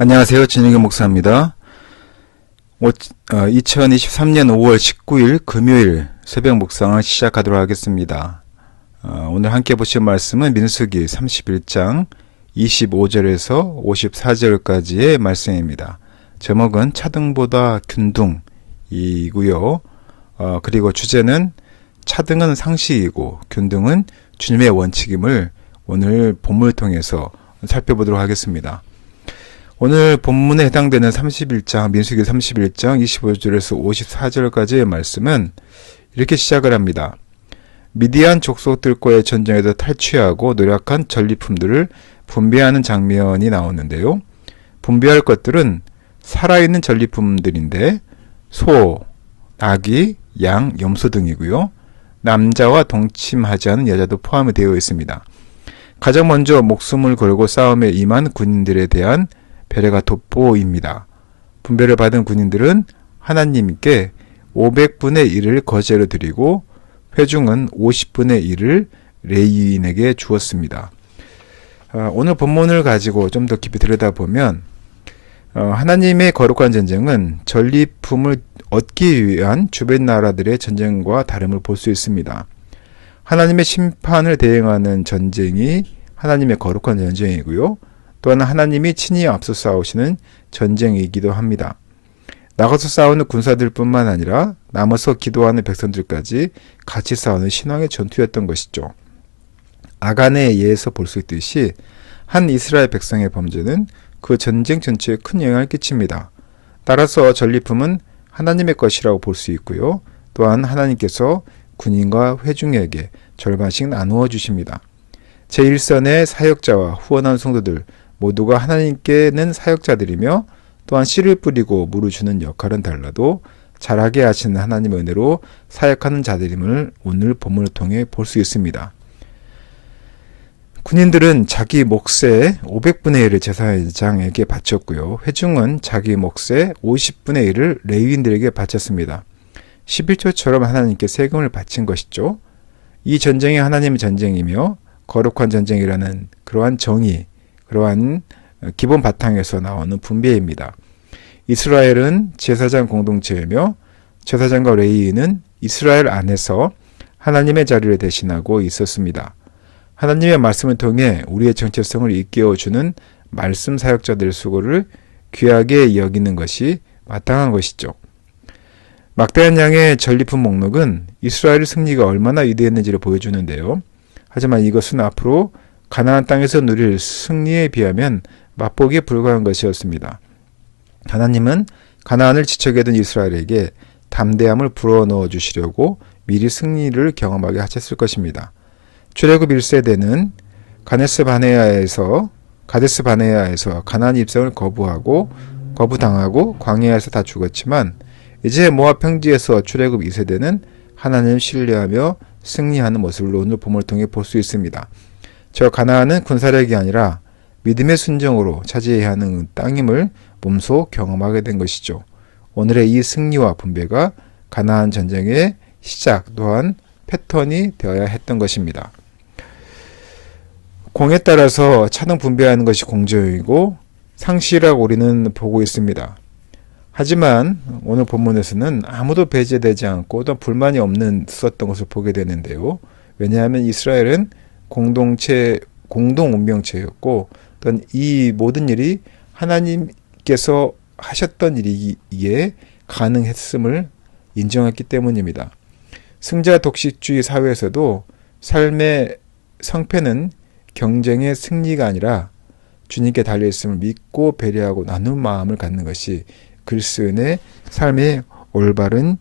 안녕하세요. 진영규 목사입니다. 2023년 5월 19일 금요일 새벽 묵상을 시작하도록 하겠습니다. 오늘 함께 보실 말씀은 민수기 31장 25절에서 54절까지의 말씀입니다. 제목은 차등보다 균등이고요. 그리고 주제는 차등은 상식이고 균등은 주님의 원칙임을 오늘 본문을 통해서 살펴보도록 하겠습니다. 오늘 본문에 해당되는 민수기 31장 25절에서 54절까지의 말씀은 이렇게 시작을 합니다. 미디안 족속들과의 전쟁에서 탈취하고 노력한 전리품들을 분배하는 장면이 나오는데요. 분배할 것들은 살아있는 전리품들인데 소, 나귀, 양, 염소 등이고요. 남자와 동침하지 않은 여자도 포함이 되어 있습니다. 가장 먼저 목숨을 걸고 싸움에 임한 군인들에 대한 배려가 돋보입니다. 분배를 받은 군인들은 하나님께 500분의 1을 거제로 드리고 회중은 50분의 1을 레위인에게 주었습니다. 오늘 본문을 가지고 좀 더 깊이 들여다보면 하나님의 거룩한 전쟁은 전리품을 얻기 위한 주변 나라들의 전쟁과 다름을 볼 수 있습니다. 하나님의 심판을 대행하는 전쟁이 하나님의 거룩한 전쟁이고요. 또한 하나님이 친히 앞서 싸우시는 전쟁이기도 합니다. 나가서 싸우는 군사들뿐만 아니라 남아서 기도하는 백성들까지 같이 싸우는 신앙의 전투였던 것이죠. 아간의 예에서 볼 수 있듯이 한 이스라엘 백성의 범죄는 그 전쟁 전체에 큰 영향을 끼칩니다. 따라서 전리품은 하나님의 것이라고 볼 수 있고요. 또한 하나님께서 군인과 회중에게 절반씩 나누어 주십니다. 제1선의 사역자와 후원한 성도들 모두가 하나님께는 사역자들이며 또한 씨를 뿌리고 물을 주는 역할은 달라도 잘하게 하시는 하나님의 은혜로 사역하는 자들임을 오늘 본문을 통해 볼 수 있습니다. 군인들은 자기 몫의 500분의 1을 제사장에게 바쳤고요. 회중은 자기 몫의 50분의 1을 레위인들에게 바쳤습니다. 11조처럼 하나님께 세금을 바친 것이죠. 이 전쟁이 하나님의 전쟁이며 거룩한 전쟁이라는 그러한 정의, 그러한 기본 바탕에서 나오는 분배입니다. 이스라엘은 제사장 공동체이며 제사장과 레위인은 이스라엘 안에서 하나님의 자리를 대신하고 있었습니다. 하나님의 말씀을 통해 우리의 정체성을 일깨워주는 말씀 사역자들의 수고를 귀하게 여기는 것이 마땅한 것이죠. 막대한 양의 전리품 목록은 이스라엘의 승리가 얼마나 위대했는지를 보여주는데요. 하지만 이것은 앞으로 가나안 땅에서 누릴 승리에 비하면 맛보기에 불과한 것이었습니다. 하나님은 가나안을 지쳐게 된 이스라엘에게 담대함을 불어넣어 주시려고 미리 승리를 경험하게 하셨을 것입니다. 출애굽 1세대는 가데스 바네아에서 가나안 입성을 거부당하고 광야에서 다 죽었지만 이제 모압 평지에서 출애굽 2세대는 하나님을 신뢰하며 승리하는 모습을 오늘 본문을 통해 볼 수 있습니다. 저 가나안은 군사력이 아니라 믿음의 순종으로 차지해야 하는 땅임을 몸소 경험하게 된 것이죠. 오늘의 이 승리와 분배가 가나안 전쟁의 시작 또한 패턴이 되어야 했던 것입니다. 공에 따라서 차등 분배하는 것이 공정이고 상식이라고 우리는 보고 있습니다. 하지만 오늘 본문에서는 아무도 배제되지 않고 또 불만이 없었던 것을 보게 되는데요. 왜냐하면 이스라엘은 공동 운명체였고 또한 이 모든 일이 하나님께서 하셨던 일이기에 가능했음을 인정했기 때문입니다. 승자 독식주의 사회에서도 삶의 성패는 경쟁의 승리가 아니라 주님께 달려있음을 믿고 배려하고 나눈 마음을 갖는 것이 그리스도인의 삶의 올바른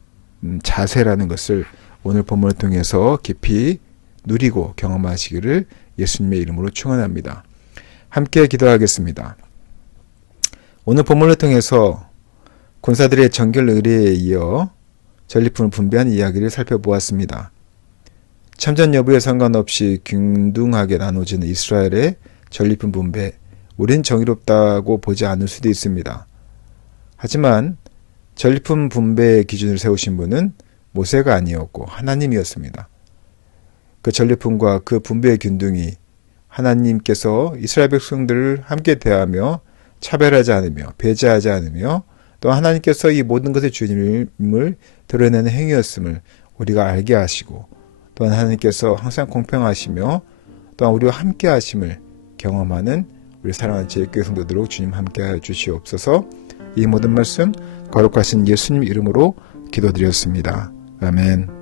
자세라는 것을 오늘 본문을 통해서 깊이 누리고 경험하시기를 예수님의 이름으로 축원합니다. 함께 기도하겠습니다. 오늘 본문을 통해서 군사들의 정결 의례에 이어 전리품을 분배한 이야기를 살펴보았습니다. 참전 여부에 상관없이 균등하게 나눠지는 이스라엘의 전리품 분배, 우린 정의롭다고 보지 않을 수도 있습니다. 하지만 전리품 분배의 기준을 세우신 분은 모세가 아니었고 하나님이었습니다. 그 전리품과 그 분배의 균등이 하나님께서 이스라엘 백성들을 함께 대하며 차별하지 않으며 배제하지 않으며 또 하나님께서 이 모든 것의 주님을 드러내는 행위였음을 우리가 알게 하시고 또한 하나님께서 항상 공평하시며 또한 우리와 함께 하심을 경험하는 우리 사랑하는 제일교회 성도들로 주님 함께 하여 주시옵소서. 이 모든 말씀 거룩하신 예수님 이름으로 기도드렸습니다. 아멘.